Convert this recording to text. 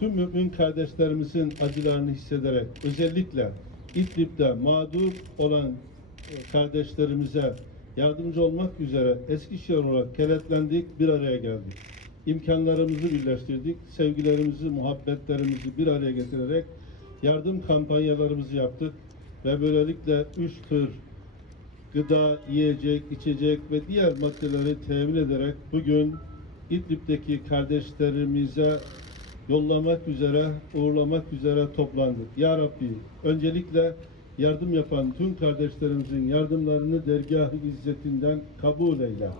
Tüm mümin kardeşlerimizin acılarını hissederek özellikle İdlib'de mağdur olan e, kardeşlerimize yardımcı olmak üzere Eskişehir olarak keletlendik, bir araya geldik. İmkanlarımızı birleştirdik, sevgilerimizi, muhabbetlerimizi bir araya getirerek yardım kampanyalarımızı yaptık ve böylelikle üç tür gıda, yiyecek, içecek ve diğer maddeleri temin ederek bugün İdlib'deki kardeşlerimize yollamak üzere, uğurlamak üzere toplandık. Ya Rabbi, öncelikle yardım yapan tüm kardeşlerimizin yardımlarını dergah-ı izzetinden kabul eyle.